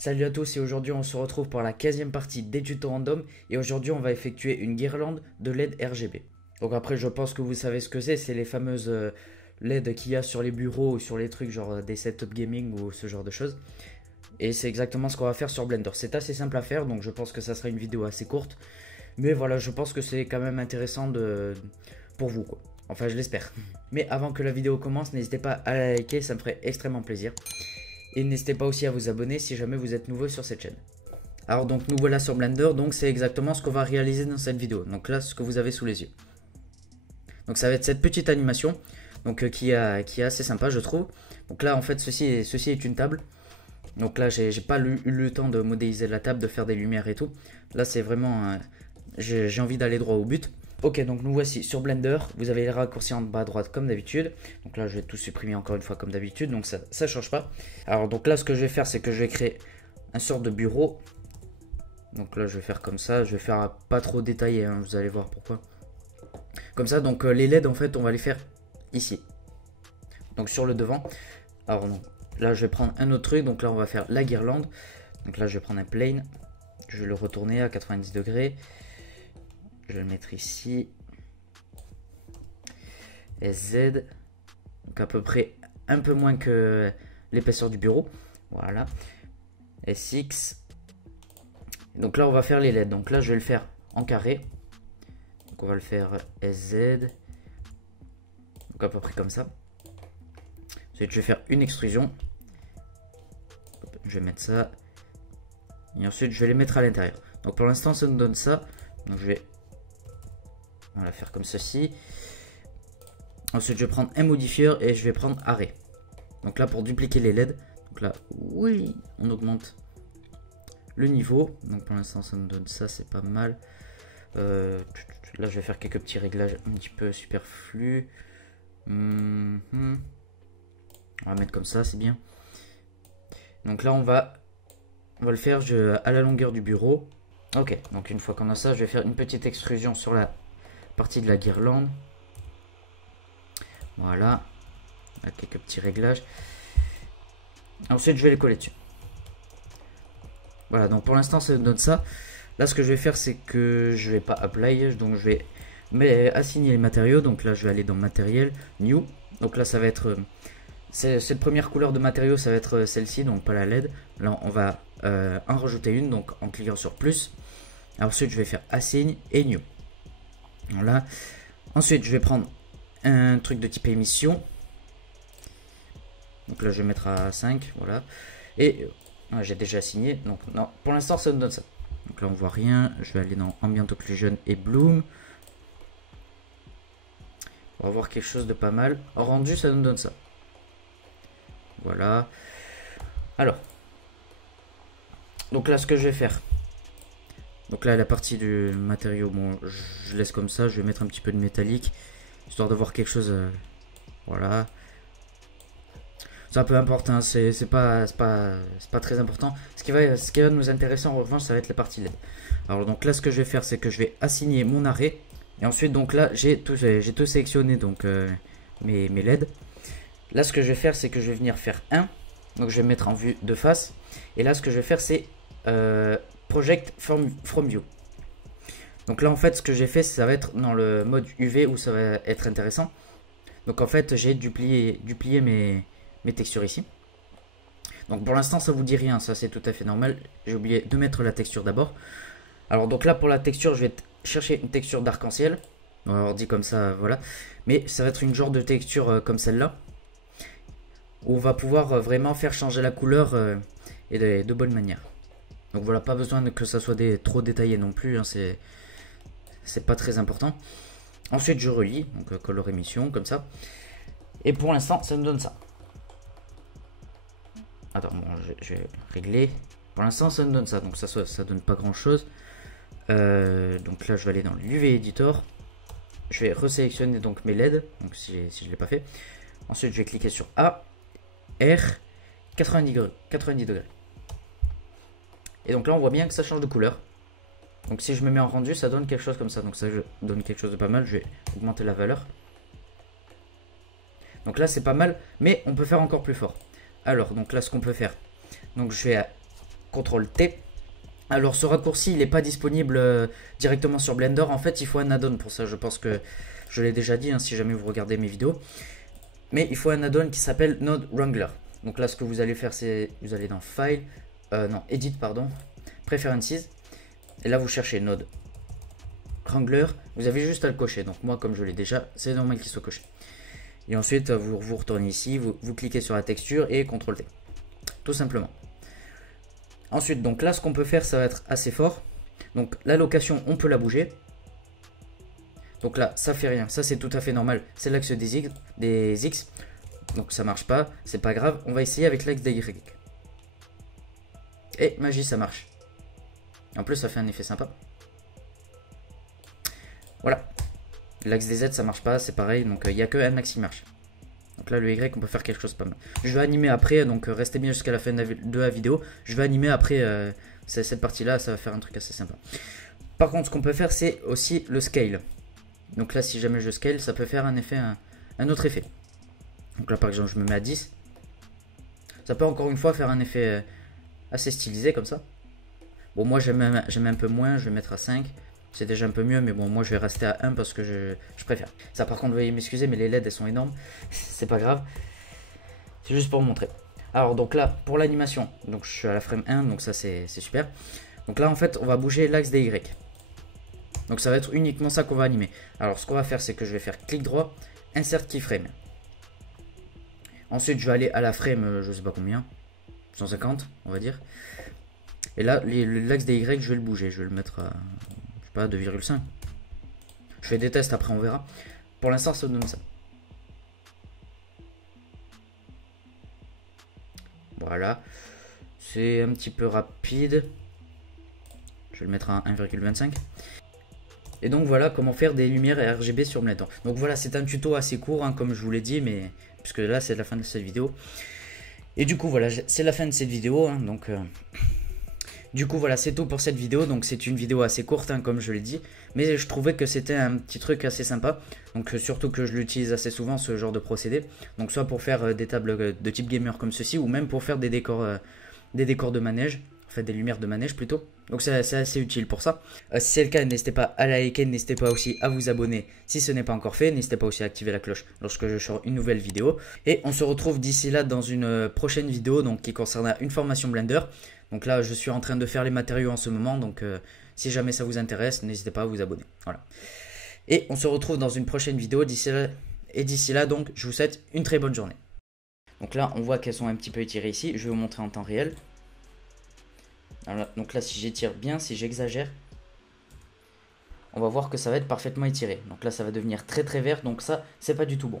Salut à tous et aujourd'hui on se retrouve pour la 15e partie des tutos random et aujourd'hui on va effectuer une guirlande de LED RGB. Donc après je pense que vous savez ce que c'est les fameuses LED qu'il y a sur les bureaux ou sur les trucs genre des setups gaming ou ce genre de choses. Et c'est exactement ce qu'on va faire sur Blender. C'est assez simple à faire donc je pense que ça sera une vidéo assez courte. Mais voilà, je pense que c'est quand même intéressant pour vous quoi. Enfin je l'espère. Mais avant que la vidéo commence, n'hésitez pas à la liker, ça me ferait extrêmement plaisir. Et n'hésitez pas aussi à vous abonner si jamais vous êtes nouveau sur cette chaîne. Alors donc nous voilà sur Blender, donc c'est exactement ce qu'on va réaliser dans cette vidéo. Donc là ce que vous avez sous les yeux. Donc ça va être cette petite animation donc, qui est assez sympa je trouve. Donc là en fait ceci est une table. Donc là j'ai pas eu le temps de modéliser la table, de faire des lumières et tout. Là c'est vraiment... j'ai envie d'aller droit au but. Ok, donc nous voici sur Blender, vous avez les raccourcis en bas à droite comme d'habitude. Donc là je vais tout supprimer encore une fois comme d'habitude, donc ça change pas. Alors donc là ce que je vais faire c'est que je vais créer un sorte de bureau. Donc là je vais faire comme ça, je vais faire pas trop détaillé, hein, vous allez voir pourquoi. Comme ça, donc les LED en fait on va les faire ici. Donc sur le devant. Alors non, là je vais prendre un autre truc, donc là on va faire la guirlande. Donc là je vais prendre un plane, je vais le retourner à 90 degrés. Je vais le mettre ici. SZ. Donc à peu près un peu moins que l'épaisseur du bureau. Voilà. SX. Donc là on va faire les LED. Donc là je vais le faire en carré. Donc on va le faire SZ. Donc à peu près comme ça. Ensuite je vais faire une extrusion. Je vais mettre ça. Et ensuite je vais les mettre à l'intérieur. Donc pour l'instant ça nous donne ça. Donc je vais... On va la faire comme ceci. Ensuite, je vais prendre un modifieur et je vais prendre arrêt. Donc là, pour dupliquer les LED. Donc là, oui, on augmente le niveau. Donc pour l'instant, ça me donne ça, c'est pas mal. Là, je vais faire quelques petits réglages un petit peu superflus. On va mettre comme ça, c'est bien. Donc là, on va le faire à la longueur du bureau. Ok, donc une fois qu'on a ça, je vais faire une petite extrusion sur la partie de la guirlande. Voilà. Avec quelques petits réglages. Ensuite je vais les coller dessus. Voilà, donc pour l'instant ça donne ça. Là ce que je vais faire c'est que je vais pas apply, donc je vais assigner les matériaux. Donc là je vais aller dans matériel, new. Donc là ça va être cette première couleur de matériaux, ça va être celle-ci, donc pas la LED. Là on va en rajouter une, donc en cliquant sur plus. Ensuite je vais faire assign et new. Voilà. Ensuite je vais prendre un truc de type émission. Donc là je vais mettre à 5, voilà. Et j'ai déjà assigné. Donc non, pour l'instant ça nous donne ça. Donc là on voit rien. Je vais aller dans Ambient Occlusion et Bloom. On va voir quelque chose de pas mal. En rendu ça nous donne ça. Voilà. Alors. Donc là ce que je vais faire. Donc là la partie du matériau, bon je laisse comme ça. Je vais mettre un petit peu de métallique. Histoire de voir quelque chose. Voilà. Ça peu importe, hein, c'est pas très important. Ce qui va nous intéresser en revanche, ça va être la partie LED. Alors donc là ce que je vais faire c'est que je vais assigner mon arrêt. Et ensuite donc là j'ai tout sélectionné, donc mes LED. Là ce que je vais faire c'est que je vais venir faire 1. Donc je vais mettre en vue de face. Et là ce que je vais faire c'est Project from View. Donc là en fait ce que j'ai fait ça va être dans le mode UV où ça va être intéressant. Donc en fait j'ai duplié mes textures ici. Donc pour l'instant ça vous dit rien, ça c'est tout à fait normal. J'ai oublié de mettre la texture d'abord. Alors donc là pour la texture je vais chercher une texture d'arc-en-ciel. On va avoir dit comme ça, voilà. Mais ça va être une genre de texture comme celle-là. Où on va pouvoir vraiment faire changer la couleur et de bonne manière. Donc voilà, pas besoin que ça soit trop détaillé non plus, hein, c'est pas très important. Ensuite je relis, donc color émission comme ça. Et pour l'instant ça me donne ça. Attends, bon, je vais régler. Pour l'instant ça me donne ça, donc ça donne pas grand chose. Donc là je vais aller dans l'UV Editor. Je vais resélectionner donc mes LED, donc si je ne l'ai pas fait. Ensuite je vais cliquer sur A, R, 90 degrés. Et donc là on voit bien que ça change de couleur. Donc si je me mets en rendu ça donne quelque chose comme ça. Donc ça donne quelque chose de pas mal. Je vais augmenter la valeur. Donc là c'est pas mal, mais on peut faire encore plus fort. Alors donc là ce qu'on peut faire. Donc je vais CTRL T. Alors ce raccourci il n'est pas disponible directement sur Blender, en fait il faut un add-on pour ça, je pense que je l'ai déjà dit hein, si jamais vous regardez mes vidéos. Mais il faut un add-on qui s'appelle Node Wrangler. Donc là ce que vous allez faire c'est, vous allez dans File, non Edit pardon, Preferences, et là vous cherchez Node Wrangler, vous avez juste à le cocher, donc moi comme je l'ai déjà, c'est normal qu'il soit coché. Et ensuite vous retournez ici, vous cliquez sur la texture et CTRL T, tout simplement. Ensuite, donc là, ce qu'on peut faire, ça va être assez fort. Donc l'allocation, on peut la bouger. Donc là, ça fait rien. Ça, c'est tout à fait normal. C'est l'axe des X. Donc ça marche pas. C'est pas grave. On va essayer avec l'axe des Y. Et magie, ça marche. En plus, ça fait un effet sympa. Voilà. L'axe des Z, ça marche pas. C'est pareil. Donc il n'y a que un axe qui marche. Donc là, le Y, on peut faire quelque chose de pas mal. Je vais animer après, donc restez bien jusqu'à la fin de la vidéo. Je vais animer après cette partie-là, ça va faire un truc assez sympa. Par contre, ce qu'on peut faire, c'est aussi le scale. Donc là, si jamais je scale, ça peut faire un effet, un autre effet. Donc là, par exemple, je me mets à 10. Ça peut encore une fois faire un effet assez stylisé comme ça. Bon, moi, j'aime un peu moins, je vais mettre à 5. C'est déjà un peu mieux, mais bon, moi je vais rester à 1 parce que je préfère. Ça, par contre, veuillez m'excuser, mais les LED elles sont énormes. C'est pas grave. C'est juste pour vous montrer. Alors, donc là, pour l'animation, donc je suis à la frame 1, donc ça c'est super. Donc là, en fait, on va bouger l'axe des Y. Donc ça va être uniquement ça qu'on va animer. Alors, ce qu'on va faire, c'est que je vais faire clic droit, insert keyframe. Ensuite, je vais aller à la frame, je sais pas combien, 150, on va dire. Et là, l'axe des Y, je vais le bouger. Je vais le mettre à. Pas 2,5. Je fais des tests après on verra. Pour l'instant ça donne ça. Voilà. C'est un petit peu rapide. Je vais le mettre à 1,25. Et donc voilà comment faire des lumières RGB sur Blender. Donc voilà, c'est un tuto assez court hein, comme je vous l'ai dit, mais puisque là c'est la fin de cette vidéo. Et du coup voilà, c'est la fin de cette vidéo. Hein, donc du coup voilà, c'est tout pour cette vidéo. Donc c'est une vidéo assez courte hein, comme je l'ai dit, mais je trouvais que c'était un petit truc assez sympa. Donc surtout que je l'utilise assez souvent ce genre de procédé. Donc soit pour faire des tables de type gamer comme ceci, ou même pour faire des décors de manège, en fait des lumières de manège plutôt. Donc c'est assez utile pour ça. Si c'est le cas, n'hésitez pas à liker, n'hésitez pas aussi à vous abonner si ce n'est pas encore fait. N'hésitez pas aussi à activer la cloche lorsque je sors une nouvelle vidéo. Et on se retrouve d'ici là dans une prochaine vidéo donc, qui concernera une formation Blender. Donc là, je suis en train de faire les matériaux en ce moment. Donc si jamais ça vous intéresse, n'hésitez pas à vous abonner. Voilà. Et on se retrouve dans une prochaine vidéo. D'ici là, donc, je vous souhaite une très bonne journée. Donc là, on voit qu'elles sont un petit peu étirées ici. Je vais vous montrer en temps réel. Alors, donc là, si j'étire bien, si j'exagère, on va voir que ça va être parfaitement étiré. Donc là, ça va devenir très très vert. Donc ça, c'est pas du tout bon.